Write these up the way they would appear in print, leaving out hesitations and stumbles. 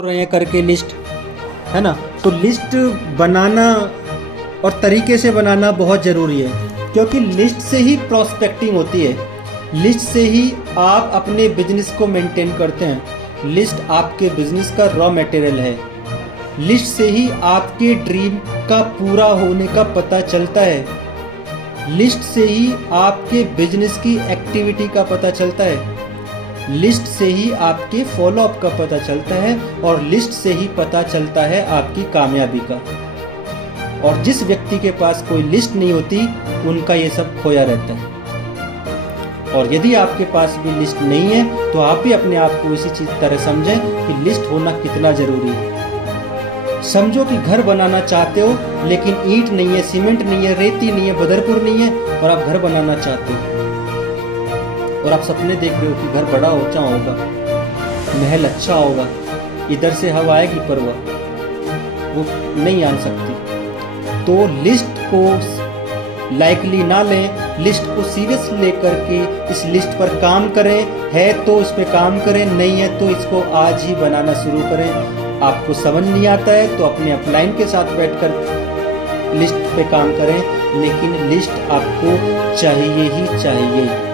रहे हैं करके लिस्ट, है ना। तो लिस्ट बनाना और तरीके से बनाना बहुत ज़रूरी है, क्योंकि लिस्ट से ही प्रॉस्पेक्टिंग होती है। लिस्ट से ही आप अपने बिजनेस को मेंटेन करते हैं। लिस्ट आपके बिजनेस का रॉ मटेरियल है। लिस्ट से ही आपके ड्रीम का पूरा होने का पता चलता है। लिस्ट से ही आपके बिजनेस की एक्टिविटी का पता चलता है। लिस्ट से ही आपके फॉलोअप का पता चलता है, और लिस्ट से ही पता चलता है आपकी कामयाबी का। और जिस व्यक्ति के पास कोई लिस्ट नहीं होती, उनका ये सब खोया रहता है। और यदि आपके पास भी लिस्ट नहीं है, तो आप भी अपने आप को इसी चीज तरह समझें कि लिस्ट होना कितना जरूरी है। समझो कि घर बनाना चाहते हो, लेकिन ईंट नहीं है, सीमेंट नहीं है, रेती नहीं है, बदरपुर नहीं है, और आप घर बनाना चाहते हो। और आप सपने देख रहे हो कि घर बड़ा ऊंचा होगा, महल अच्छा होगा, इधर से हवा आएगी पर वो नहीं आ सकती। तो लिस्ट को लाइकली ना लें, लिस्ट को सीरियस लेकर के इस लिस्ट पर काम करें। है तो इस पे काम करें, नहीं है तो इसको आज ही बनाना शुरू करें। आपको समझ नहीं आता है तो अपने अपलाइन के साथ बैठकर लिस्ट पे काम करें, लेकिन लिस्ट आपको चाहिए ही चाहिए।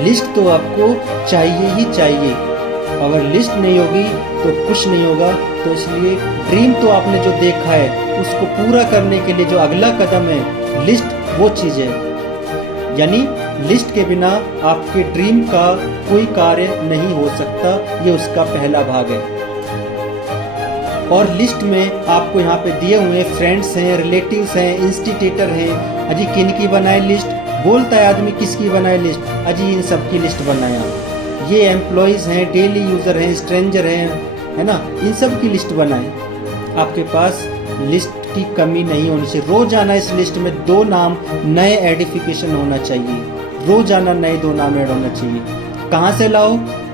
लिस्ट तो आपको चाहिए ही चाहिए। अगर लिस्ट नहीं होगी तो कुछ नहीं होगा। तो इसलिए ड्रीम तो आपने जो देखा है, उसको पूरा करने के लिए जो अगला कदम है, लिस्ट वो चीज़ है। यानी लिस्ट के बिना आपके ड्रीम का कोई कार्य नहीं हो सकता। ये उसका पहला भाग है। और लिस्ट में आपको यहाँ पे दिए हुए फ्रेंड्स हैं, रिलेटिव्स हैं, इंस्टीट्यूटर हैं। अजी किन की बनाए लिस्ट? बोलता है आदमी किसकी बनाए लिस्ट? अजी इन सब की लिस्ट बनाया। ये एम्प्लॉयज़ हैं, डेली यूज़र हैं, स्ट्रेंजर हैं, है ना, इन सब की लिस्ट बनाए। आपके पास लिस्ट की कमी नहीं होनी चाहिए। रोजाना इस लिस्ट में 2 नाम नए एडिफिकेशन होना चाहिए। रोजाना नए 2 नाम ऐड होना चाहिए। कहाँ से लाओ,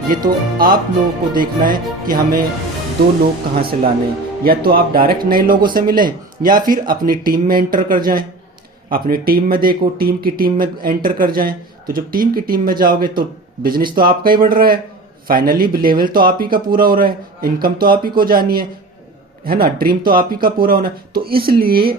ये तो आप लोगों को देखना है कि हमें 2 लोग कहाँ से लाने हैं। या तो आप डायरेक्ट नए लोगों से मिलें, या फिर अपनी टीम में एंटर कर जाएं। अपनी टीम में देखो, टीम की टीम में एंटर कर जाएं। तो जब टीम की टीम में जाओगे तो बिजनेस तो आपका ही बढ़ रहा है, फाइनली लेवल तो आप ही का पूरा हो रहा है, इनकम तो आप ही को जानी है ना, ड्रीम तो आप ही का पूरा होना है। तो इसलिए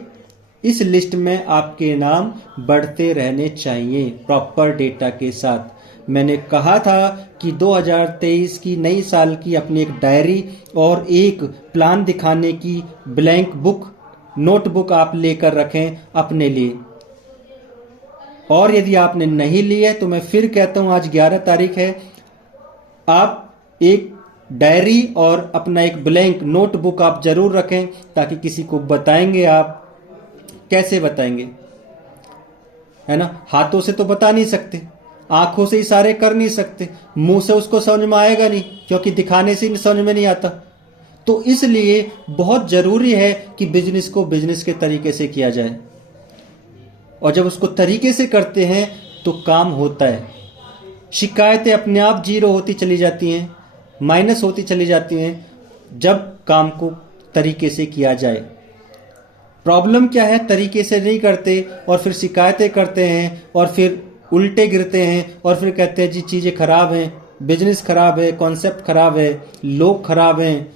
इस लिस्ट में आपके नाम बढ़ते रहने चाहिए प्रॉपर डेटा के साथ। मैंने कहा था कि 2023 की नई साल की अपनी एक डायरी और एक प्लान दिखाने की ब्लैंक बुक, नोटबुक आप लेकर रखें अपने लिए। और यदि आपने नहीं ली है तो मैं फिर कहता हूं, आज 11 तारीख है, आप एक डायरी और अपना एक ब्लैंक नोटबुक आप जरूर रखें, ताकि किसी को बताएंगे आप कैसे बताएंगे, है ना। हाथों से तो बता नहीं सकते, आंखों से इशारे कर नहीं सकते, मुंह से उसको समझ में आएगा नहीं, क्योंकि दिखाने से समझ में नहीं आता। तो इसलिए बहुत जरूरी है कि बिजनेस को बिजनेस के तरीके से किया जाए। और जब उसको तरीके से करते हैं तो काम होता है। शिकायतें अपने आप जीरो होती चली जाती हैं, माइनस होती चली जाती हैं, जब काम को तरीके से किया जाए। प्रॉब्लम क्या है, तरीके से नहीं करते और फिर शिकायतें करते हैं और फिर उल्टे गिरते हैं और फिर कहते हैं जी चीज़ें खराब हैं, बिजनेस खराब है, कॉन्सेप्ट खराब है, लोग खराब हैं,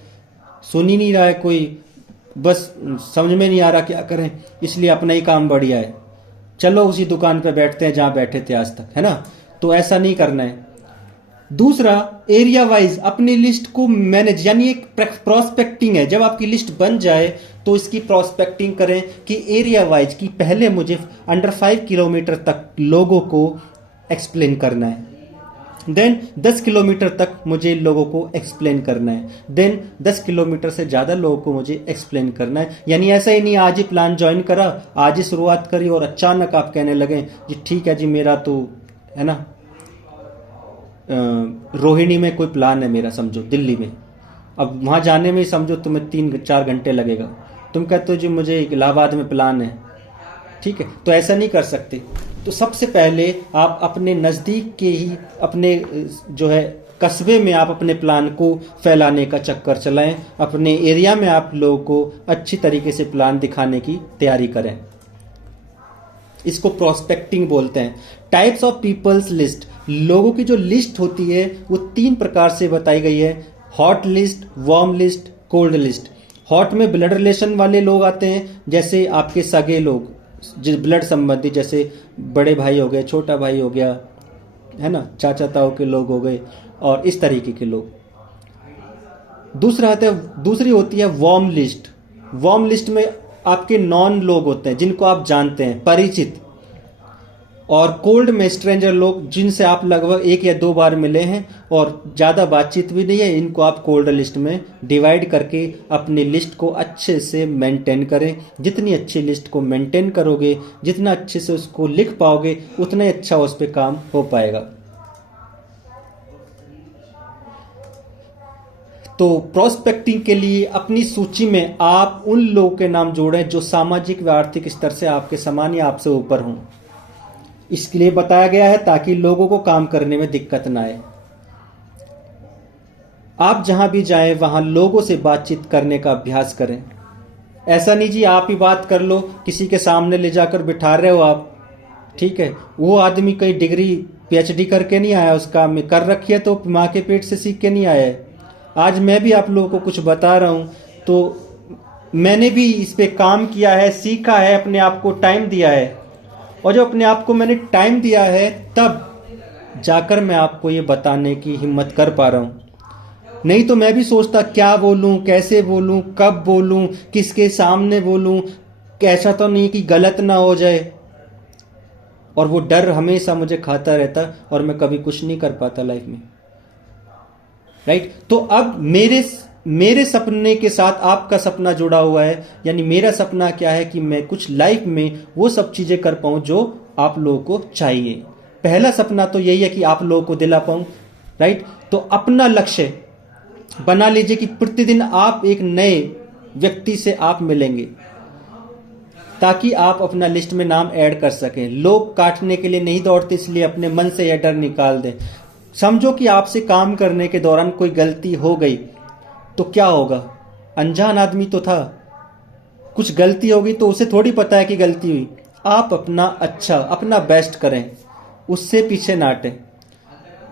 सुन ही नहीं रहा है कोई, बस समझ में नहीं आ रहा क्या करें, इसलिए अपना ही काम बढ़िया है, चलो उसी दुकान पे बैठते हैं जहाँ बैठे थे आज तक, है ना। तो ऐसा नहीं करना है। दूसरा, एरिया वाइज अपनी लिस्ट को मैनेज, यानी एक प्रोस्पेक्टिंग है। जब आपकी लिस्ट बन जाए तो इसकी प्रोस्पेक्टिंग करें कि एरिया वाइज की पहले मुझे अंडर 5 किलोमीटर तक लोगों को एक्सप्लेन करना है, देन 10 किलोमीटर तक मुझे लोगों को एक्सप्लेन करना है, देन 10 किलोमीटर से ज़्यादा लोगों को मुझे एक्सप्लेन करना है। यानी ऐसा ही नहीं आज ही प्लान ज्वाइन करा, आज ही शुरुआत करी और अचानक आप कहने लगे जी ठीक है जी मेरा तो, है ना, रोहिणी में कोई प्लान है मेरा, समझो दिल्ली में, अब वहाँ जाने में ही समझो तुम्हें 3-4 घंटे लगेगा। तुम कहते हो जी मुझे इलाहाबाद में प्लान है, ठीक है, तो ऐसा नहीं कर सकते। तो सबसे पहले आप अपने नज़दीक के ही अपने जो है कस्बे में आप अपने प्लान को फैलाने का चक्कर चलाएं। अपने एरिया में आप लोगों को अच्छी तरीके से प्लान दिखाने की तैयारी करें। इसको प्रोस्पेक्टिंग बोलते हैं। टाइप्स ऑफ पीपल्स लिस्ट, लोगों की जो लिस्ट होती है वो 3 प्रकार से बताई गई है। Hot list, warm list, cold list. Hot में ब्लड रिलेशन वाले लोग आते हैं, जैसे आपके सगे लोग, जिस ब्लड संबंधी, जैसे बड़े भाई हो गए, छोटा भाई हो गया, है ना, चाचा ताऊ के लोग हो गए, और इस तरीके के लोग। दूसरी होती है वार्म लिस्ट। वार्म लिस्ट में आपके नॉन लोग होते हैं, जिनको आप जानते हैं, परिचित। और कोल्ड में स्ट्रेंजर लोग, जिनसे आप लगभग 1 या 2 बार मिले हैं और ज़्यादा बातचीत भी नहीं है, इनको आप कोल्ड लिस्ट में डिवाइड करके अपनी लिस्ट को अच्छे से मेंटेन करें। जितनी अच्छी लिस्ट को मेंटेन करोगे, जितना अच्छे से उसको लिख पाओगे, उतना ही अच्छा उस पर काम हो पाएगा। तो प्रोस्पेक्टिंग के लिए अपनी सूची में आप उन लोगों के नाम जोड़ें जो सामाजिक व आर्थिक स्तर से आपके समान या आपसे ऊपर हों। इसके लिए बताया गया है ताकि लोगों को काम करने में दिक्कत ना आए। आप जहां भी जाएं वहां लोगों से बातचीत करने का अभ्यास करें। ऐसा नहीं जी आप ही बात कर लो, किसी के सामने ले जाकर बिठा रहे हो आप, ठीक है, वो आदमी कई डिग्री PhD करके नहीं आया, उस काम में कर रखी है तो माँ के पेट से सीख के नहीं आया है। आज मैं भी आप लोगों को कुछ बता रहा हूं तो मैंने भी इस पे काम किया है, सीखा है, अपने आप को टाइम दिया है, और जब अपने आप को मैंने टाइम दिया है तब जाकर मैं आपको ये बताने की हिम्मत कर पा रहा हूँ। नहीं तो मैं भी सोचता क्या बोलूँ, कैसे बोलूँ, कब बोलूँ, किसके सामने बोलूँ, ऐसा तो नहीं कि गलत ना हो जाए, और वो डर हमेशा मुझे खाता रहता और मैं कभी कुछ नहीं कर पाता लाइफ में, राइट। तो अब मेरे सपने के साथ आपका सपना जुड़ा हुआ है, यानी मेरा सपना क्या है कि मैं कुछ लाइफ में वो सब चीजें कर पाऊं जो आप लोगों को चाहिए। पहला सपना तो यही है कि आप लोगों को दिला पाऊं, राइट। तो अपना लक्ष्य बना लीजिए कि प्रतिदिन आप एक नए व्यक्ति से आप मिलेंगे, ताकि आप अपना लिस्ट में नाम ऐड कर सकें। लोग काटने के लिए नहीं दौड़ते, इसलिए अपने मन से यह डर निकाल दें। समझो कि आपसे काम करने के दौरान कोई गलती हो गई तो क्या होगा, अनजान आदमी तो था, कुछ गलती होगी तो उसे थोड़ी पता है कि गलती हुई। आप अपना अच्छा, अपना बेस्ट करें, उससे पीछे ना हटें।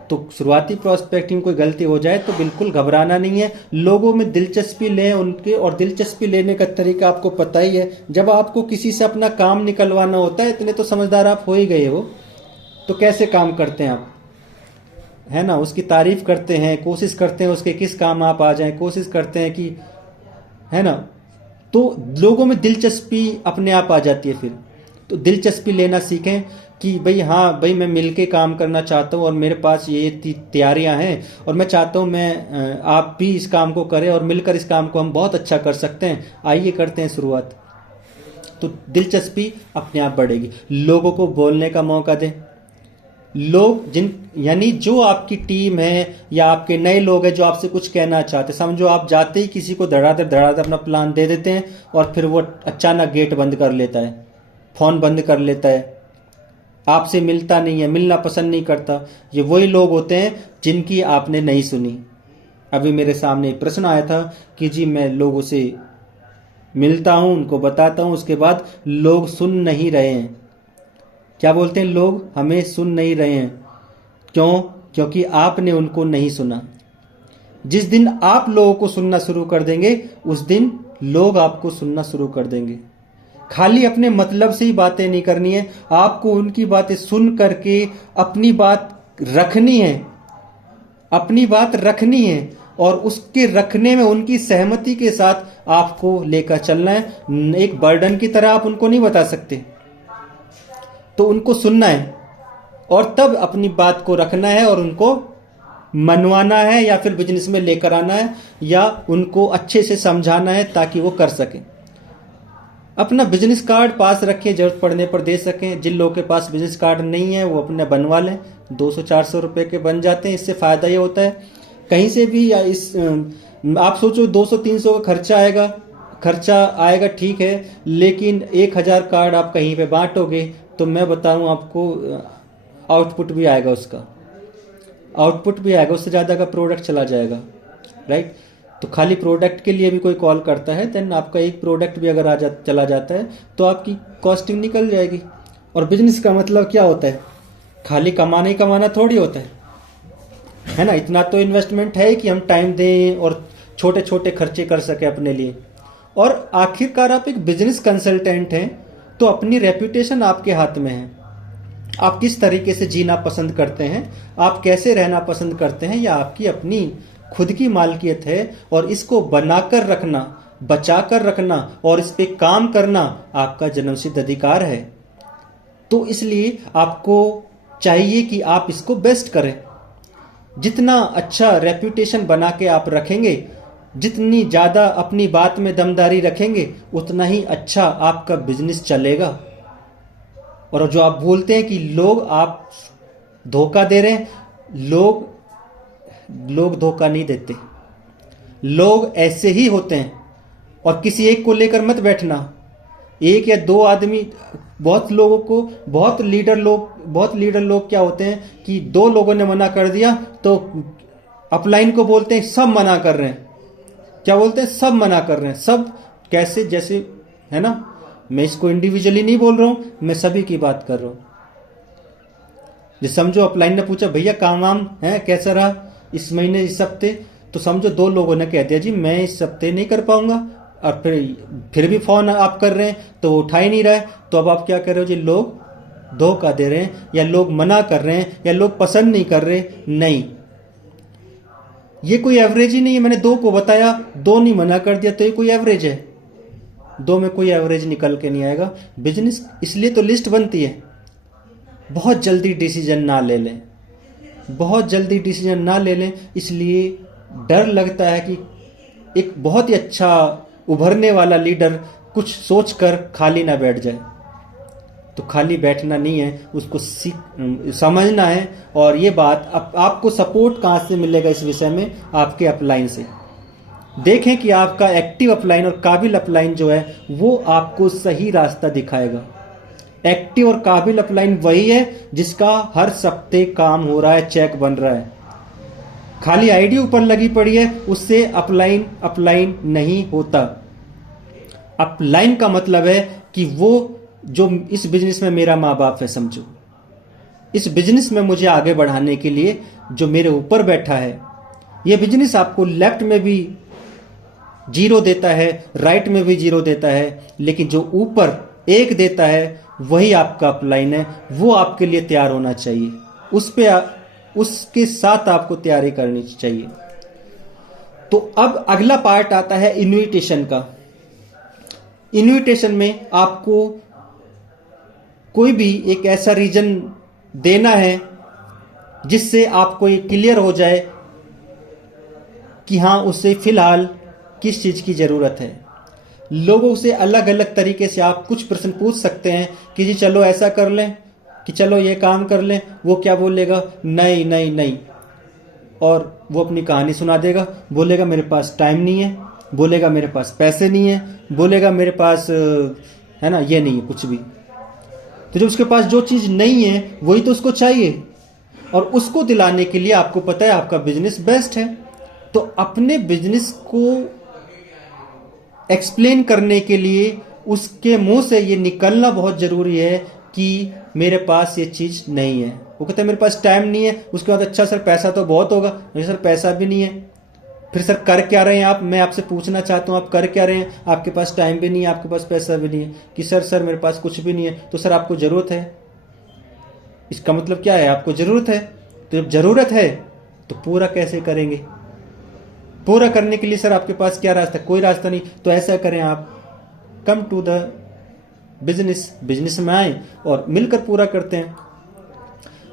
तो शुरुआती प्रोस्पेक्टिंग कोई गलती हो जाए तो बिल्कुल घबराना नहीं है, लोगों में दिलचस्पी लें उनके, और दिलचस्पी लेने का तरीका आपको पता ही है। जब आपको किसी से अपना काम निकलवाना होता है, इतने तो समझदार आप हो ही गए हो, तो कैसे काम करते हैं आप, है ना, उसकी तारीफ करते हैं, कोशिश करते हैं उसके किस काम आप आ जाएं, कोशिश करते हैं कि, है ना, तो लोगों में दिलचस्पी अपने आप आ जाती है। फिर तो दिलचस्पी लेना सीखें कि भाई हाँ भाई मैं मिलके काम करना चाहता हूँ और मेरे पास ये तैयारियां हैं और मैं चाहता हूँ मैं आप भी इस काम को करें और मिलकर इस काम को हम बहुत अच्छा कर सकते हैं, आइए करते हैं शुरुआत। तो दिलचस्पी अपने आप बढ़ेगी। लोगों को बोलने का मौका दें। लोग यानी जो आपकी टीम है या आपके नए लोग हैं जो आपसे कुछ कहना चाहते, समझो आप जाते ही किसी को धड़ाधड़ अपना प्लान दे देते हैं और फिर वो अचानक गेट बंद कर लेता है, फोन बंद कर लेता है, आपसे मिलता नहीं है, मिलना पसंद नहीं करता। ये वही लोग होते हैं जिनकी आपने नहीं सुनी। अभी मेरे सामने एक प्रश्न आया था कि जी मैं लोगों से मिलता हूं, उनको बताता हूं, उसके बाद लोग सुन नहीं रहे हैं। क्या बोलते हैं लोग, हमें सुन नहीं रहे हैं। क्यों? क्योंकि आपने उनको नहीं सुना। जिस दिन आप लोगों को सुनना शुरू कर देंगे उस दिन लोग आपको सुनना शुरू कर देंगे। खाली अपने मतलब से ही बातें नहीं करनी है, आपको उनकी बातें सुन करके अपनी बात रखनी है, अपनी बात रखनी है और उसके रखने में उनकी सहमति के साथ आपको लेकर चलना है। एक बर्डन की तरह आप उनको नहीं बता सकते, तो उनको सुनना है और तब अपनी बात को रखना है और उनको मनवाना है या फिर बिजनेस में लेकर आना है या उनको अच्छे से समझाना है ताकि वो कर सकें। अपना बिजनेस कार्ड पास रखें, जरूरत पड़ने पर दे सकें। जिन लोगों के पास बिजनेस कार्ड नहीं है वो अपने बनवा लें, 200-400 रुपए के बन जाते हैं। इससे फ़ायदा ये होता है कहीं से भी आप सोचो 200-300 का खर्चा आएगा ठीक है, लेकिन 1000 कार्ड आप कहीं पे बांटोगे तो मैं बता रहा हूँ आपको आउटपुट भी आएगा, उससे ज़्यादा का प्रोडक्ट चला जाएगा, राइट। तो खाली प्रोडक्ट के लिए भी कोई कॉल करता है देन आपका एक प्रोडक्ट भी अगर चला जाता है तो आपकी कॉस्टिंग निकल जाएगी। और बिजनेस का मतलब क्या होता है, खाली कमाना ही कमाना थोड़ी होता है, है ना। इतना तो इन्वेस्टमेंट है कि हम टाइम दें और छोटे छोटे खर्चे कर सके अपने लिए। और आखिरकार आप एक बिजनेस कंसल्टेंट हैं, तो अपनी रेपुटेशन आपके हाथ में है। आप किस तरीके से जीना पसंद करते हैं, आप कैसे रहना पसंद करते हैं, यह आपकी अपनी खुद की मालकियत है। और इसको बनाकर रखना, बचा कर रखना और इस पे काम करना आपका जन्मसिद्ध अधिकार है। तो इसलिए आपको चाहिए कि आप इसको बेस्ट करें। जितना अच्छा रेप्यूटेशन बना के आप रखेंगे, जितनी ज़्यादा अपनी बात में दमदारी रखेंगे, उतना ही अच्छा आपका बिजनेस चलेगा। और जो आप बोलते हैं कि लोग आप धोखा दे रहे हैं, लोग धोखा नहीं देते, लोग ऐसे ही होते हैं। और किसी एक को लेकर मत बैठना, एक या दो आदमी, बहुत लोगों को, बहुत लीडर लोग क्या होते हैं कि दो लोगों ने मना कर दिया तो अपलाइन को बोलते हैं सब मना कर रहे हैं। क्या बोलते हैं? सब मना कर रहे हैं। सब कैसे? जैसे, है ना, मैं इसको इंडिविजुअली नहीं बोल रहा हूं, मैं सभी की बात कर रहा हूं। जैसे समझो अपलाइन ने पूछा भैया काम वाम है कैसा रहा इस महीने, इस हफ्ते, तो समझो दो लोगों ने कह दिया जी मैं इस हफ्ते नहीं कर पाऊंगा, और फिर भी फोन आप कर रहे हैं तो उठा ही नहीं रहा है। तो अब आप क्या कर रहे हो जी? लोग धोखा दे रहे हैं, या लोग मना कर रहे हैं, या लोग पसंद नहीं कर रहे। नहीं, ये कोई एवरेज ही नहीं है। मैंने दो को बताया, दो नहीं मना कर दिया, तो ये कोई एवरेज है? दो में कोई एवरेज निकल के नहीं आएगा। बिजनेस इसलिए तो लिस्ट बनती है। बहुत जल्दी डिसीजन ना ले लें, बहुत जल्दी डिसीजन ना ले लें। इसलिए डर लगता है कि एक बहुत ही अच्छा उभरने वाला लीडर कुछ सोचकर खाली ना बैठ जाए। तो खाली बैठना नहीं है, उसको समझना है। और ये बात आपको सपोर्ट कहाँ से मिलेगा इस विषय में? आपके अपलाइन से। देखें कि आपका एक्टिव अपलाइन और काबिल अपलाइन जो है वो आपको सही रास्ता दिखाएगा। एक्टिव और काबिल अपलाइन वही है जिसका हर हफ्ते काम हो रहा है, चेक बन रहा है। खाली आईडी ऊपर लगी पड़ी है, उससे अपलाइन नहीं होता। अपलाइन का मतलब है कि वो जो इस बिजनेस में मेरा माँ बाप है, समझो, इस बिजनेस में मुझे आगे बढ़ाने के लिए जो मेरे ऊपर बैठा है। ये बिजनेस आपको लेफ्ट में भी जीरो देता है, राइट में भी जीरो देता है, लेकिन जो ऊपर एक देता है वही आपका अपलाइन है। वो आपके लिए तैयार होना चाहिए, उसके साथ आपको तैयारी करनी चाहिए। तो अब अगला पार्ट आता है इन्विटेशन का। इन्विटेशन में आपको कोई भी एक ऐसा रीजन देना है जिससे आपको ये क्लियर हो जाए कि हाँ, उसे फिलहाल किस चीज की जरूरत है। लोगों से अलग अलग तरीके से आप कुछ प्रश्न पूछ सकते हैं कि जी चलो ऐसा कर लें, कि चलो ये काम कर लें। वो क्या बोलेगा? नहीं नहीं नहीं, और वो अपनी कहानी सुना देगा। बोलेगा मेरे पास टाइम नहीं है, बोलेगा मेरे पास पैसे नहीं है, बोलेगा मेरे पास है ना ये नहीं है कुछ भी। तो जब उसके पास जो चीज नहीं है वही तो उसको चाहिए, और उसको दिलाने के लिए आपको पता है आपका बिजनेस बेस्ट है। तो अपने बिजनेस को एक्सप्लेन करने के लिए उसके मुंह से ये निकलना बहुत जरूरी है कि मेरे पास ये चीज नहीं है। वो कहता है मेरे पास टाइम नहीं है, उसके बाद अच्छा सर पैसा तो बहुत होगा, नहीं सर पैसा भी नहीं है। फिर सर कर क्या रहे हैं आप? मैं आपसे पूछना चाहता हूँ आप कर क्या रहे हैं? आपके पास टाइम भी नहीं है, आपके पास पैसा भी नहीं है। कि सर मेरे पास कुछ भी नहीं है। तो सर आपको जरूरत है, इसका मतलब क्या है? आपको जरूरत है। तो जब जरूरत है तो पूरा कैसे करेंगे? पूरा करने के लिए सर आपके पास क्या रास्ता? कोई रास्ता नहीं। तो ऐसा करें, आप कम टू द बिजनेस में आए और मिलकर पूरा करते हैं।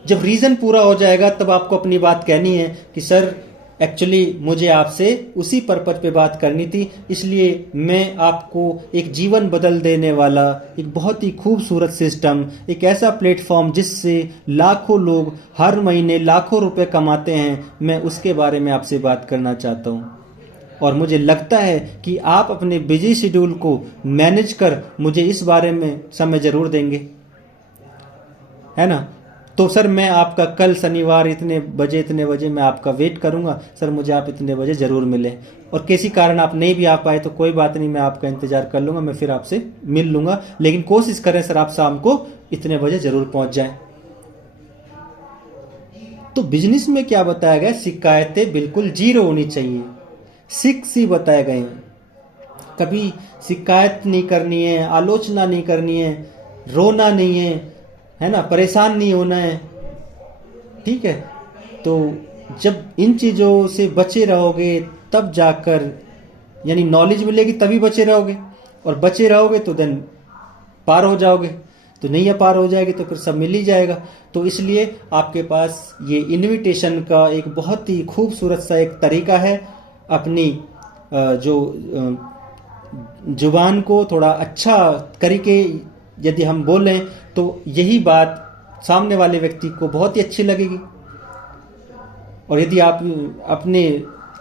जब रीजन पूरा हो जाएगा तब आपको अपनी बात कहनी है कि सर एक्चुअली मुझे आपसे उसी पर्पज पे बात करनी थी, इसलिए मैं आपको एक जीवन बदल देने वाला एक बहुत ही खूबसूरत सिस्टम, एक ऐसा प्लेटफॉर्म जिससे लाखों लोग हर महीने लाखों रुपए कमाते हैं, मैं उसके बारे में आपसे बात करना चाहता हूँ। और मुझे लगता है कि आप अपने बिजी शेड्यूल को मैनेज कर मुझे इस बारे में समय जरूर देंगे, है ना। तो सर मैं आपका कल शनिवार इतने बजे मैं आपका वेट करूंगा, सर मुझे आप इतने बजे जरूर मिलें। और किसी कारण आप नहीं भी आ पाए तो कोई बात नहीं, मैं आपका इंतजार कर लूंगा, मैं फिर आपसे मिल लूंगा। लेकिन कोशिश करें सर आप शाम को इतने बजे जरूर पहुंच जाएं। तो बिजनेस में क्या बताया गया, शिकायतें बिल्कुल जीरो होनी चाहिए, 6 बताए गए हैं। कभी शिकायत नहीं करनी है, आलोचना नहीं करनी है, रोना नहीं है ना, परेशान नहीं होना है, ठीक है। तो जब इन चीज़ों से बचे रहोगे तब जाकर यानी नॉलेज मिलेगी, तभी बचे रहोगे, और बचे रहोगे तो देन पार हो जाओगे, तो नहीं है पार हो जाएगी तो फिर सब मिल ही जाएगा। तो इसलिए आपके पास ये इनविटेशन का एक बहुत ही खूबसूरत सा एक तरीका है अपनी जो जुबान को थोड़ा अच्छा तरीके यदि हम बोलें तो यही बात सामने वाले व्यक्ति को बहुत ही अच्छी लगेगी। और यदि आप अपने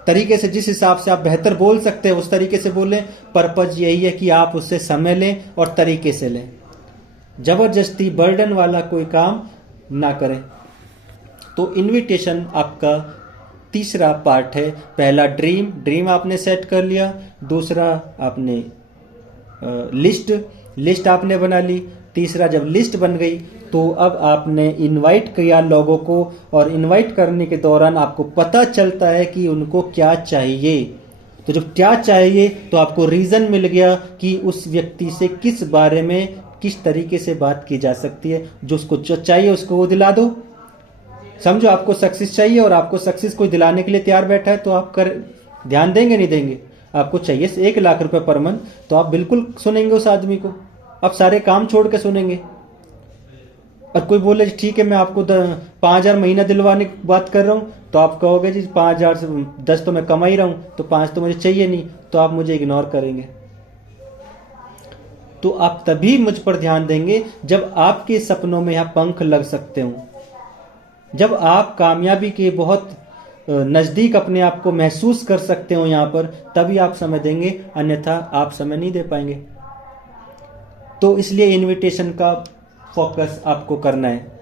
तरीके से जिस हिसाब से आप बेहतर बोल सकते हैं उस तरीके से बोलें, पर्पज यही है कि आप उससे समय लें और तरीके से लें, जबरदस्ती बर्डन वाला कोई काम ना करें। तो इनविटेशन आपका तीसरा पार्ट है। पहला ड्रीम आपने सेट कर लिया, दूसरा आपने लिस्ट आपने बना ली, तीसरा जब लिस्ट बन गई तो अब आपने इनवाइट किया लोगों को, और इनवाइट करने के दौरान आपको पता चलता है कि उनको क्या चाहिए। तो जब क्या चाहिए तो आपको रीज़न मिल गया कि उस व्यक्ति से किस बारे में किस तरीके से बात की जा सकती है। जो उसको जो चाहिए उसको वो दिला दो। समझो आपको सक्सेस चाहिए और आपको सक्सेस कोई दिलाने के लिए तैयार बैठा है, तो आप ध्यान देंगे नहीं देंगे? आपको चाहिए 1 लाख रुपए पर मंथ, तो आप बिल्कुल सुनेंगे उस आदमी को, आप सारे काम छोड़ के सुनेंगे। और कोई बोले ठीक है मैं आपको 5,000 महीना दिलवाने की बात कर रहा हूँ, तो आप कहोगे जी 5,000 से 10 तो मैं कमा ही रहा हूँ, तो 5 तो मुझे चाहिए नहीं, तो आप मुझे इग्नोर करेंगे। तो आप तभी मुझ पर ध्यान देंगे जब आपके सपनों में यहाँ पंख लग सकते हो, जब आप कामयाबी के बहुत नज़दीक अपने आप को महसूस कर सकते हो यहाँ पर, तभी आप समय देंगे, अन्यथा आप समय नहीं दे पाएंगे। तो इसलिए इनविटेशन का फोकस आपको करना है।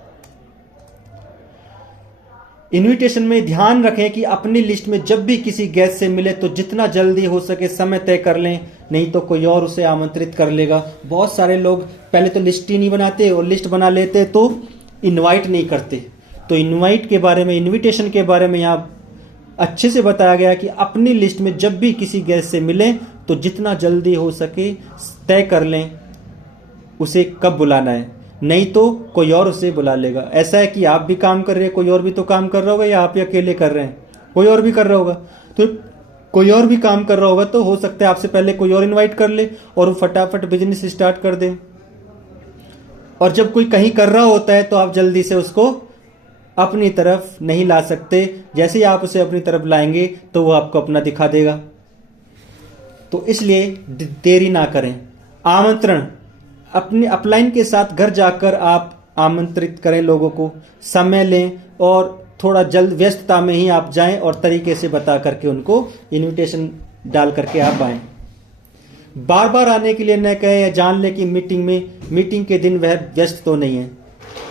इनविटेशन में ध्यान रखें कि अपनी लिस्ट में जब भी किसी गेस्ट से मिले तो जितना जल्दी हो सके समय तय कर लें, नहीं तो कोई और उसे आमंत्रित कर लेगा। बहुत सारे लोग पहले तो लिस्ट ही नहीं बनाते, और लिस्ट बना लेते तो इनवाइट नहीं करते। तो इनवाइट के बारे में, इनविटेशन के बारे में यहाँ अच्छे से बताया गया कि अपनी लिस्ट में जब भी किसी गेस्ट से मिलें तो जितना जल्दी हो सके तय कर लें उसे कब बुलाना है, नहीं तो कोई और उसे बुला लेगा। ऐसा है कि आप भी काम कर रहे हैं, कोई और भी तो काम कर रहा होगा, या आप ही अकेले कर रहे हैं? कोई और भी कर रहा होगा। तो कोई और भी काम कर रहा होगा तो हो सकता है आपसे पहले कोई और इनवाइट कर ले और वो फटाफट बिजनेस स्टार्ट कर दे। और जब कोई कहीं कर रहा होता है तो आप जल्दी से उसको अपनी तरफ नहीं ला सकते। जैसे ही आप उसे अपनी तरफ लाएंगे तो वो आपको अपना दिखा देगा। तो इसलिए देरी ना करें। आमंत्रण अपने अपलाइन के साथ घर जाकर आप आमंत्रित करें लोगों को, समय लें और थोड़ा जल्द व्यस्तता में ही आप जाएं और तरीके से बता करके उनको इनविटेशन डाल करके आप आएं। बार बार आने के लिए न कहें, या जान लें कि मीटिंग के दिन वह व्यस्त तो नहीं है।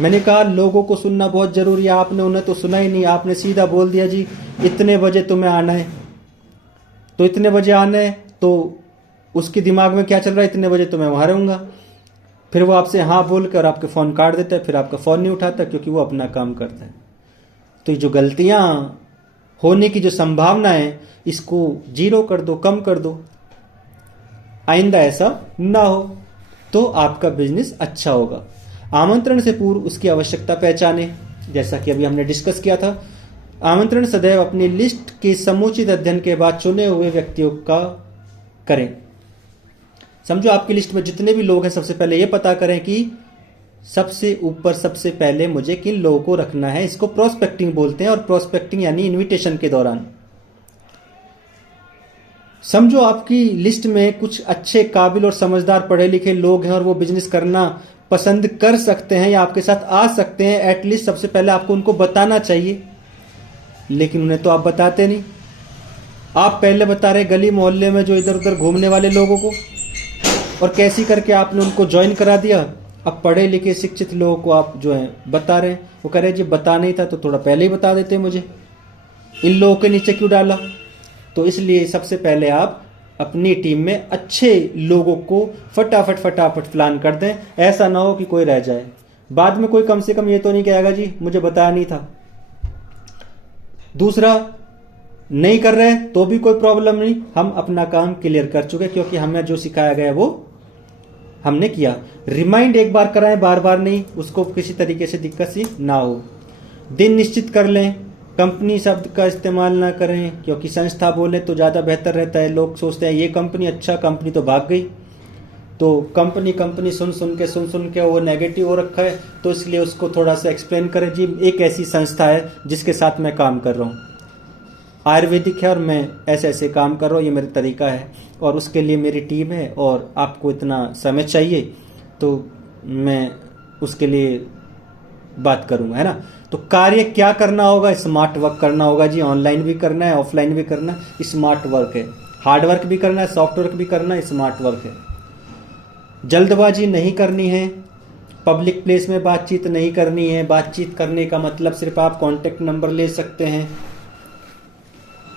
मैंने कहा लोगों को सुनना बहुत जरूरी है, आपने उन्हें तो सुना ही नहीं। आपने सीधा बोल दिया जी इतने बजे तुम्हें आना है, तो इतने बजे आना है, तो उसके दिमाग में क्या चल रहा है, इतने बजे तो मैं वहाँ रहूँगा। फिर वो आपसे हाँ बोल कर आपके फ़ोन काट देता है, फिर आपका फ़ोन नहीं उठाता क्योंकि वो अपना काम करता है। तो ये जो गलतियाँ होने की जो संभावना है इसको जीरो कर दो, कम कर दो। आइंदा ऐसा ना हो तो आपका बिजनेस अच्छा होगा। आमंत्रण से पूर्व उसकी आवश्यकता पहचाने, जैसा कि अभी हमने डिस्कस किया था। आमंत्रण सदैव अपनी लिस्ट के समुचित अध्ययन के बाद चुने हुए व्यक्तियों का करें। समझो आपकी लिस्ट में जितने भी लोग हैं, सबसे पहले ये पता करें कि सबसे ऊपर सबसे पहले मुझे किन लोगों को रखना है। इसको प्रोस्पेक्टिंग बोलते हैं, और प्रोस्पेक्टिंग यानी इनविटेशन के दौरान समझो आपकी लिस्ट में कुछ अच्छे, काबिल और समझदार पढ़े लिखे लोग हैं और वो बिजनेस करना पसंद कर सकते हैं या आपके साथ आ सकते हैं। एटलीस्ट सबसे पहले आपको उनको बताना चाहिए, लेकिन उन्हें तो आप बताते नहीं। आप पहले बता रहे गली मोहल्ले में जो इधर उधर घूमने वाले लोगों को, और कैसी करके आपने उनको ज्वाइन करा दिया। अब पढ़े लिखे शिक्षित लोगों को आप जो है बता रहे हैं, वो कह रहे जी बता नहीं था तो थोड़ा पहले ही बता देते मुझे, इन लोगों के नीचे क्यों डाला। तो इसलिए सबसे पहले आप अपनी टीम में अच्छे लोगों को फटाफट प्लान कर दें। ऐसा ना हो कि कोई रह जाए, बाद में कोई कम से कम ये तो नहीं कहेगा जी मुझे बताया नहीं था। दूसरा, नहीं कर रहे तो भी कोई प्रॉब्लम नहीं, हम अपना काम क्लियर कर चुके क्योंकि हमें जो सिखाया गया वो हमने किया। रिमाइंड एक बार कराएं, बार बार नहीं, उसको किसी तरीके से दिक्कत सी ना हो। दिन निश्चित कर लें, कंपनी शब्द का इस्तेमाल ना करें क्योंकि संस्था बोले तो ज़्यादा बेहतर रहता है। लोग सोचते हैं ये कंपनी, अच्छा कंपनी तो भाग गई, तो कंपनी सुन के वो नेगेटिव हो रखा है, तो इसलिए उसको थोड़ा सा एक्सप्लेन करें जी एक ऐसी संस्था है जिसके साथ मैं काम कर रहा हूँ, आयुर्वेदिक है और मैं ऐसे ऐसे काम कर रहा हूँ, ये मेरा तरीका है और उसके लिए मेरी टीम है और आपको इतना समय चाहिए, तो मैं उसके लिए बात करूँगा, है ना। तो कार्य क्या करना होगा, स्मार्ट वर्क करना होगा जी। ऑनलाइन भी करना है, ऑफलाइन भी करना है, स्मार्ट वर्क है। हार्ड वर्क भी करना है, सॉफ्ट वर्क भी करना है, स्मार्ट वर्क है। जल्दबाजी नहीं करनी है, पब्लिक प्लेस में बातचीत नहीं करनी है। बातचीत करने का मतलब सिर्फ आप कॉन्टेक्ट नंबर ले सकते हैं।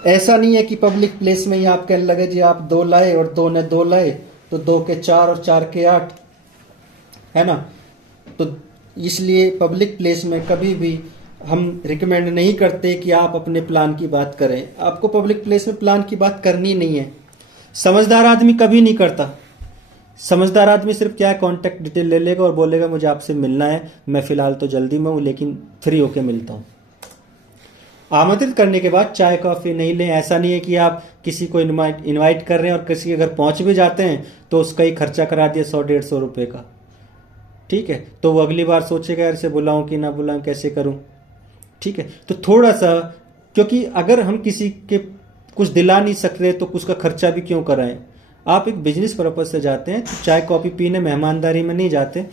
ऐसा नहीं है कि पब्लिक प्लेस में ही आप कहने लगे जी आप 2 लाए और 2 ने 2 लाए तो 2 के 4 और 4 के 8, है ना। तो इसलिए पब्लिक प्लेस में कभी भी हम रिकमेंड नहीं करते कि आप अपने प्लान की बात करें। आपको पब्लिक प्लेस में प्लान की बात करनी नहीं है। समझदार आदमी कभी नहीं करता। समझदार आदमी सिर्फ क्या है, कॉन्टैक्ट डिटेल ले लेगा और बोलेगा मुझे आपसे मिलना है, मैं फ़िलहाल तो जल्दी में हूँ लेकिन फ्री होके मिलता हूँ। आमंत्रित करने के बाद चाय कॉफ़ी नहीं लें। ऐसा नहीं है कि आप किसी को इनवाइट कर रहे हैं और किसी के घर पहुँच भी जाते हैं तो उसका ही खर्चा करा दिया 100-150 रुपये का, ठीक है। तो वो अगली बार सोचेगा यार इसे बुलाऊँ कि ना बुलाऊँ, कैसे करूँ, ठीक है। तो थोड़ा सा, क्योंकि अगर हम किसी के कुछ दिला नहीं सकते तो उसका खर्चा भी क्यों कराएं। आप एक बिजनेस पर्पज से जाते हैं तो चाय कॉफ़ी पीने, मेहमानदारी में नहीं जाते।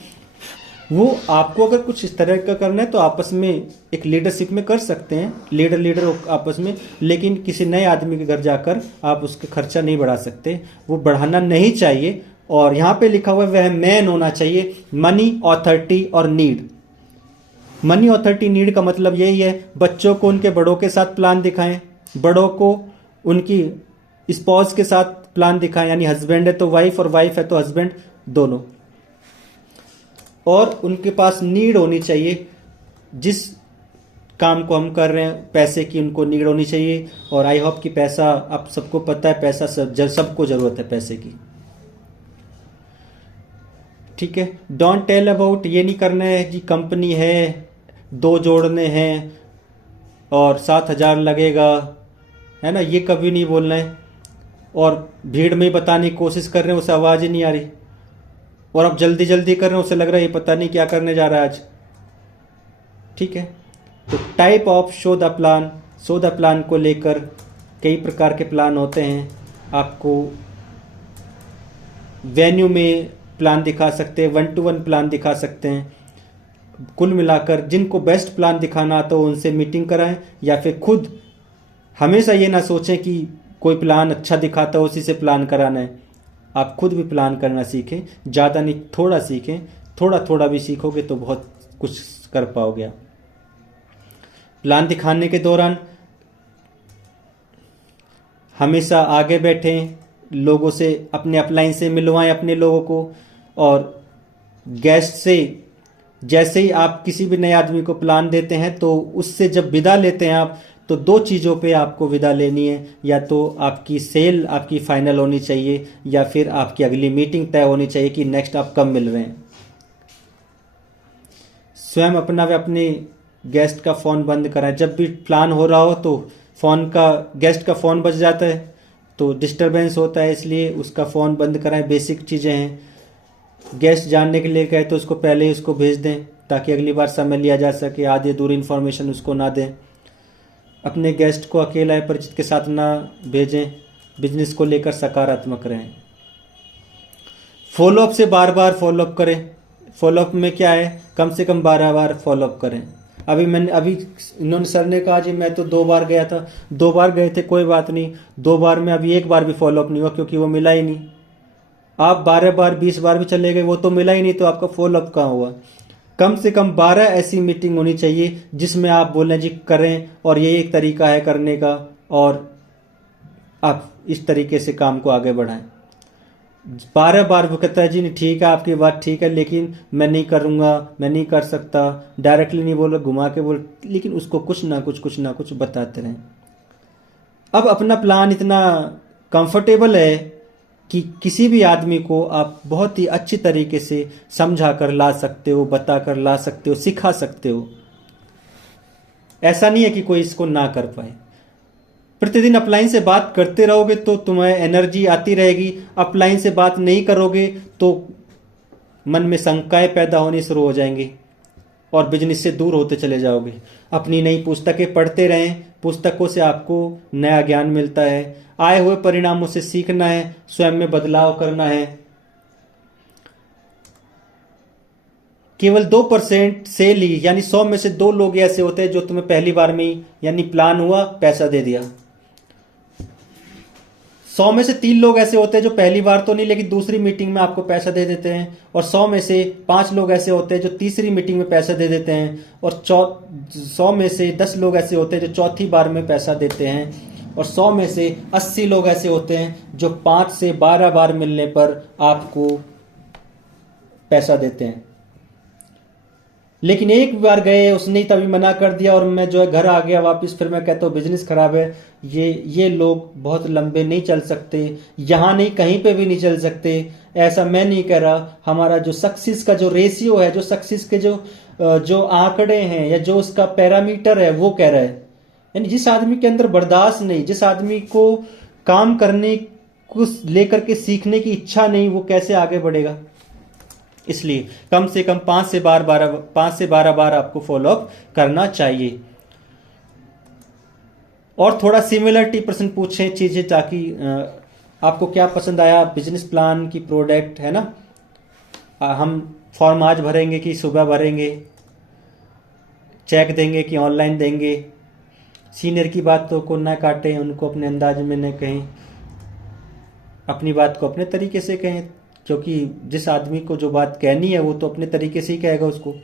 वो आपको अगर कुछ इस तरह का करना है तो आपस में एक लीडरशिप में कर सकते हैं, लीडर आपस में, लेकिन किसी नए आदमी के घर जाकर आप उसका खर्चा नहीं बढ़ा सकते, वो बढ़ाना नहीं चाहिए। और यहाँ पे लिखा हुआ है वह मैन होना चाहिए, मनी, ऑथोरिटी और नीड। मनी, ऑथोरिटी, नीड का मतलब यही है, बच्चों को उनके बड़ों के साथ प्लान दिखाएं, बड़ों को उनकी स्पॉज के साथ प्लान दिखाएं, यानी हस्बैंड है तो वाइफ और वाइफ है तो हस्बैंड, दोनों। और उनके पास नीड होनी चाहिए, जिस काम को हम कर रहे हैं पैसे की उनको नीड होनी चाहिए। और आई होप कि पैसा, आप सबको पता है पैसा सबको ज़रूरत है पैसे की, ठीक है। डोंट टेल अबाउट, ये नहीं करना है कि कंपनी है, 2 जोड़ने हैं और 7,000 लगेगा, है ना, ये कभी नहीं बोलना है। और भीड़ में ही बताने की कोशिश कर रहे हैं, उसे आवाज़ ही नहीं आ रही और आप जल्दी जल्दी कर रहे हैं, उसे लग रहा है ये पता नहीं क्या करने जा रहा है आज, ठीक है। तो type of show the plan, show the plan को लेकर कई प्रकार के प्लान होते हैं। आपको वेन्यू में प्लान दिखा सकते हैं, 1-to-1 प्लान दिखा सकते हैं। कुल मिलाकर जिनको बेस्ट प्लान दिखाना आता हो उनसे मीटिंग कराएं, या फिर खुद हमेशा ये ना सोचें कि कोई प्लान अच्छा दिखाता हो उसी से प्लान कराना है। आप खुद भी प्लान करना सीखें, ज़्यादा नहीं थोड़ा सीखें, थोड़ा थोड़ा भी सीखोगे तो बहुत कुछ कर पाओगे आप। प्लान दिखाने के दौरान हमेशा आगे बैठें, लोगों से, अपने अपलाइन से मिलवाएं अपने लोगों को। और गेस्ट से, जैसे ही आप किसी भी नए आदमी को प्लान देते हैं तो उससे जब विदा लेते हैं आप, तो 2 चीज़ों पे आपको विदा लेनी है, या तो आपकी सेल आपकी फाइनल होनी चाहिए या फिर आपकी अगली मीटिंग तय होनी चाहिए कि नेक्स्ट आप कब मिल रहे हैं। स्वयं अपना व अपने गेस्ट का फ़ोन बंद कराएं। जब भी प्लान हो रहा हो तो गेस्ट का फ़ोन बज जाता है तो डिस्टरबेंस होता है, इसलिए उसका फ़ोन बंद कराएं। बेसिक चीज़ें हैं, गेस्ट जानने के लिए कहे तो उसको पहले ही उसको भेज दें ताकि अगली बार समय लिया जा सके, आधी अधूरी इन्फॉर्मेशन उसको ना दें। अपने गेस्ट को अकेला या परिचित के साथ ना भेजें। बिजनेस को लेकर सकारात्मक रहें। फॉलोअप से बार बार फॉलोअप करें। फॉलोअप में क्या है, कम से कम 12 बार फॉलोअप करें। अभी इन्होंने सर ने कहा जी मैं तो 2 बार गया था, 2 बार गए थे कोई बात नहीं, 2 बार में अभी 1 बार भी फॉलोअप नहीं हुआ क्योंकि वो मिला ही नहीं। आप 12 बार 20 बार भी चले गए, वो तो मिला ही नहीं, तो आपका फॉलोअप कहाँ हुआ। कम से कम 12 ऐसी मीटिंग होनी चाहिए जिसमें आप बोलें जी करें और ये एक तरीका है करने का, और आप इस तरीके से काम को आगे बढ़ाएं। बारह बार वो कहता है जी नहीं ठीक है आपकी बात ठीक है लेकिन मैं नहीं करूँगा, मैं नहीं कर सकता, डायरेक्टली नहीं बोलो, घुमा के बोल, लेकिन उसको कुछ ना कुछ बताते रहें। अब अपना प्लान इतना कंफर्टेबल है कि किसी भी आदमी को आप बहुत ही अच्छी तरीके से समझा कर ला सकते हो, बता कर ला सकते हो, सिखा सकते हो। ऐसा नहीं है कि कोई इसको ना कर पाए। प्रतिदिन अपलाइन से बात करते रहोगे तो तुम्हें एनर्जी आती रहेगी। अपलाइन से बात नहीं करोगे तो मन में शंकाएं पैदा होनी शुरू हो जाएंगी और बिजनेस से दूर होते चले जाओगे। अपनी नई पुस्तकें पढ़ते रहें, पुस्तकों से आपको नया ज्ञान मिलता है। आए हुए परिणामों से सीखना है, स्वयं में बदलाव करना है। केवल 2% सेल ही, यानी 100 में से 2 लोग ऐसे होते हैं जो तुम्हें पहली बार में ही, यानी प्लान हुआ पैसा दे दिया। 100 में से 3 लोग ऐसे होते हैं जो पहली बार तो नहीं लेकिन दूसरी मीटिंग में आपको पैसा दे देते हैं, और 100 में से 5 लोग ऐसे होते हैं जो तीसरी मीटिंग में पैसा दे देते हैं, और 100 में से 10 लोग ऐसे होते हैं जो चौथी बार में पैसा देते हैं, और 100 में से 80 लोग ऐसे होते हैं जो 5 से 12 बार मिलने पर आपको पैसा देते हैं। लेकिन एक बार गए, उसने ही तभी मना कर दिया और मैं जो है घर आ गया वापस, फिर मैं कहता हूँ बिजनेस खराब है। ये लोग बहुत लंबे नहीं चल सकते, यहाँ नहीं कहीं पे भी नहीं चल सकते। ऐसा मैं नहीं कह रहा। हमारा जो सक्सेस का जो रेशियो है, जो सक्सेस के जो आंकड़े हैं या जो उसका पैरामीटर है वो कह रहा है। यानी जिस आदमी के अंदर बर्दाश्त नहीं, जिस आदमी को काम करने को लेकर के सीखने की इच्छा नहीं, वो कैसे आगे बढ़ेगा। इसलिए कम से कम 5 से 12 बार आपको फॉलोअप करना चाहिए। और थोड़ा सिमिलरिटी प्रश्न पूछें चीजें, ताकि आपको क्या पसंद आया बिजनेस प्लान की प्रोडक्ट, है ना। हम फॉर्म आज भरेंगे कि सुबह भरेंगे, चेक देंगे कि ऑनलाइन देंगे। सीनियर की बात तो को ना काटें, उनको अपने अंदाज में न कहें, अपनी बात को अपने तरीके से कहें, क्योंकि जिस आदमी को जो बात कहनी है वो तो अपने तरीके से ही कहेगा उसको,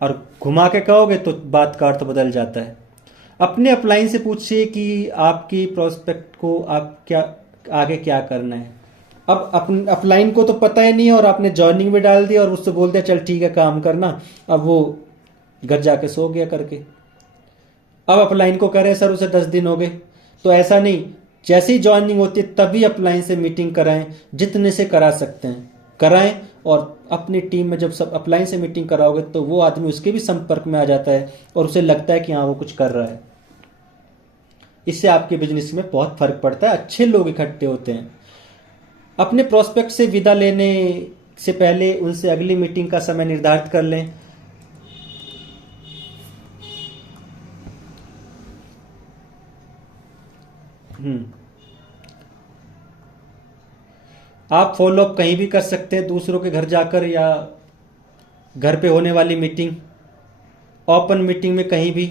और घुमा के कहोगे तो बात का अर्थ बदल जाता है। अपने अपलाइन से पूछिए कि आपकी प्रोस्पेक्ट को आप क्या आगे क्या करना है। अब अपलाइन को तो पता ही नहीं है और आपने जॉइनिंग में डाल दिया और उससे बोल दिया चल ठीक है काम करना, अब वो घर जाके सो गया करके। अब अपलाइन को कह रहे हैं सर उसे 10 दिन हो गए, तो ऐसा नहीं, जैसे ही ज्वाइनिंग होती है तभी अपलाइन से मीटिंग कराएं, जितने से करा सकते हैं कराएं। और अपनी टीम में जब सब अपलाइन से मीटिंग कराओगे तो वो आदमी उसके भी संपर्क में आ जाता है और उसे लगता है कि हाँ वो कुछ कर रहा है। इससे आपके बिजनेस में बहुत फर्क पड़ता है, अच्छे लोग इकट्ठे होते हैं। अपने प्रोस्पेक्ट से विदा लेने से पहले उनसे अगली मीटिंग का समय निर्धारित कर लें। आप फॉलोअप कहीं भी कर सकते हैं, दूसरों के घर जाकर या घर पे होने वाली मीटिंग, ओपन मीटिंग में, कहीं भी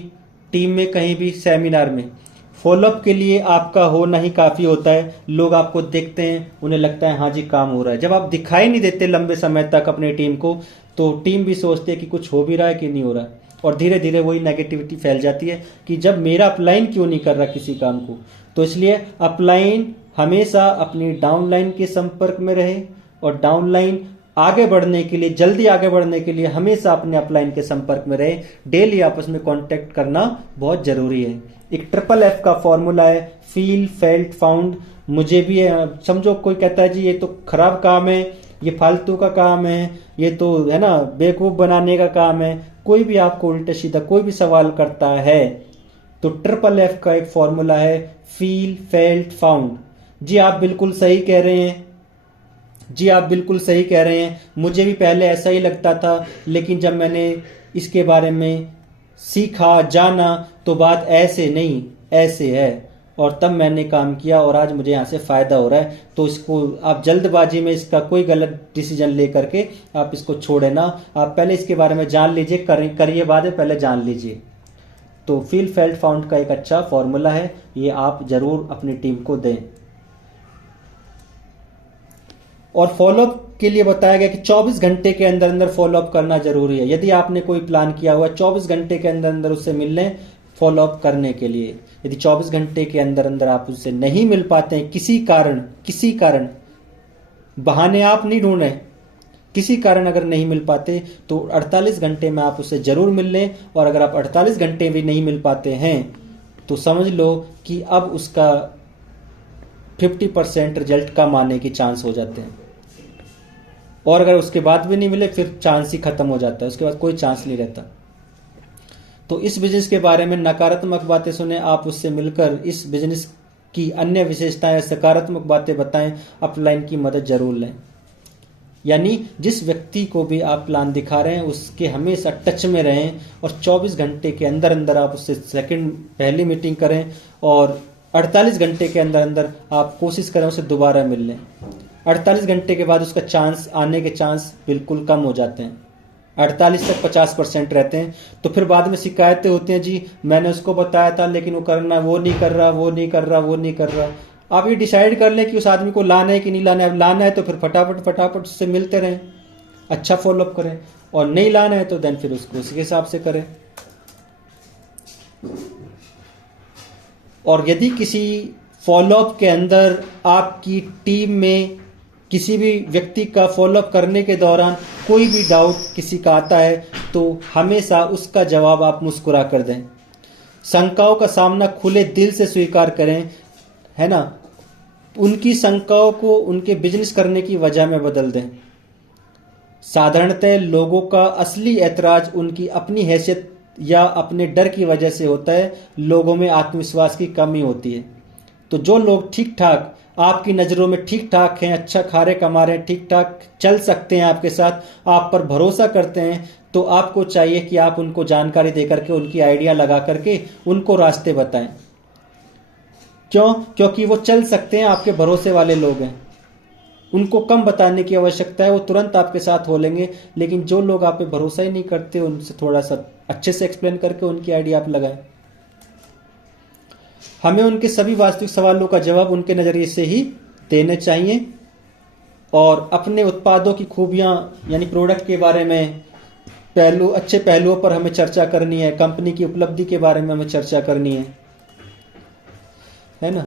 टीम में, कहीं भी सेमिनार में। फॉलोअप के लिए आपका होना ही काफ़ी होता है। लोग आपको देखते हैं, उन्हें लगता है हाँ जी काम हो रहा है। जब आप दिखाई नहीं देते लंबे समय तक अपनी टीम को, तो टीम भी सोचती है कि कुछ हो भी रहा है कि नहीं हो रहा है, और धीरे धीरे वही नेगेटिविटी फैल जाती है कि जब मेरा अपलाइन क्यों नहीं कर रहा किसी काम को। तो इसलिए अपलाइन हमेशा अपनी डाउनलाइन के संपर्क में रहे, और डाउनलाइन आगे बढ़ने के लिए, जल्दी आगे बढ़ने के लिए हमेशा अपने अपलाइन के संपर्क में रहे। डेली आपस में कांटेक्ट करना बहुत जरूरी है। एक FFF का फॉर्मूला है, फील फेल्ट फाउंड। मुझे भी समझो कोई कहता है जी ये तो खराब काम है, ये फालतू का काम है, ये तो है ना बेवकूफ बनाने का काम है, कोई भी आपको उल्टा सीधा कोई भी सवाल करता है तो FFF का एक फॉर्मूला है, फील फेल्ट फाउंड। जी आप बिल्कुल सही कह रहे हैं, जी आप बिल्कुल सही कह रहे हैं। मुझे भी पहले ऐसा ही लगता था, लेकिन जब मैंने इसके बारे में सीखा, जाना, तो बात ऐसे नहीं ऐसे है, और तब मैंने काम किया और आज मुझे यहाँ से फ़ायदा हो रहा है। तो इसको आप जल्दबाजी में इसका कोई गलत डिसीजन ले करके आप इसको छोड़े ना, आप पहले इसके बारे में जान लीजिए, करिए बाद में, पहले जान लीजिए। तो फील फेल्ट फाउंड का एक अच्छा फॉर्मूला है, ये आप ज़रूर अपनी टीम को दें। और फॉलोअप के लिए बताया गया कि 24 घंटे के अंदर अंदर फॉलोअप करना जरूरी है। यदि आपने कोई प्लान किया हुआ है, 24 घंटे के अंदर अंदर उससे मिल लें फॉलोअप करने के लिए। यदि 24 घंटे के अंदर अंदर आप उससे नहीं मिल पाते हैं किसी कारण, बहाने आप नहीं ढूंढ रहे, किसी कारण अगर नहीं मिल पाते तो 48 घंटे में आप उससे ज़रूर मिल लें। और अगर आप 48 घंटे भी नहीं मिल पाते हैं तो समझ लो कि अब उसका 50% रिजल्ट कम आने की चांस हो जाते हैं। और अगर उसके बाद भी नहीं मिले फिर चांस ही ख़त्म हो जाता है, उसके बाद कोई चांस नहीं रहता। तो इस बिजनेस के बारे में नकारात्मक बातें सुने, आप उससे मिलकर इस बिजनेस की अन्य विशेषताएं, सकारात्मक बातें बताएं, अपलाइन की मदद जरूर लें। यानी जिस व्यक्ति को भी आप प्लान दिखा रहे हैं उसके हमेशा टच में रहें और 24 घंटे के अंदर अंदर आप उससे पहली मीटिंग करें और 48 घंटे के अंदर अंदर आप कोशिश करें उसे दोबारा मिल लें। 48 घंटे के बाद उसका चांस आने के चांस बिल्कुल कम हो जाते हैं, 48 तक 50% रहते हैं। तो फिर बाद में शिकायतें होती हैं, जी मैंने उसको बताया था लेकिन वो करना, वो नहीं कर रहा, वो नहीं कर रहा, वो नहीं कर रहा। आप ये डिसाइड कर लें कि उस आदमी को लाना है कि नहीं लाना है। अब लाना है तो फिर फटाफट उससे मिलते रहें, अच्छा फॉलोअप करें, और नहीं लाना है तो देन फिर उसको उसके हिसाब से करें। और यदि किसी फॉलोअप के अंदर आपकी टीम में किसी भी व्यक्ति का फॉलोअप करने के दौरान कोई भी डाउट किसी का आता है तो हमेशा उसका जवाब आप मुस्कुरा कर दें। शंकाओं का सामना खुले दिल से स्वीकार करें, है ना। उनकी शंकाओं को उनके बिजनेस करने की वजह में बदल दें। साधारणतः लोगों का असली ऐतराज उनकी अपनी हैसियत या अपने डर की वजह से होता है, लोगों में आत्मविश्वास की कमी होती है। तो जो लोग ठीक ठाक आपकी नज़रों में ठीक ठाक हैं, अच्छा खा रहे कमा रहे हैं, ठीक ठाक चल सकते हैं आपके साथ, आप पर भरोसा करते हैं, तो आपको चाहिए कि आप उनको जानकारी दे करके, उनकी आइडिया लगा करके उनको रास्ते बताएं। क्यों? क्योंकि वो चल सकते हैं, आपके भरोसे वाले लोग हैं, उनको कम बताने की आवश्यकता है, वो तुरंत आपके साथ हो लेंगे। लेकिन जो लोग आप पे भरोसा ही नहीं करते, उनसे थोड़ा सा अच्छे से एक्सप्लेन करके उनकी आइडिया आप लगाएं। हमें उनके सभी वास्तविक सवालों का जवाब उनके नज़रिए से ही देने चाहिए और अपने उत्पादों की खूबियां यानी प्रोडक्ट के बारे में अच्छे पहलुओं पर हमें चर्चा करनी है, कंपनी की उपलब्धि के बारे में हमें चर्चा करनी है ना।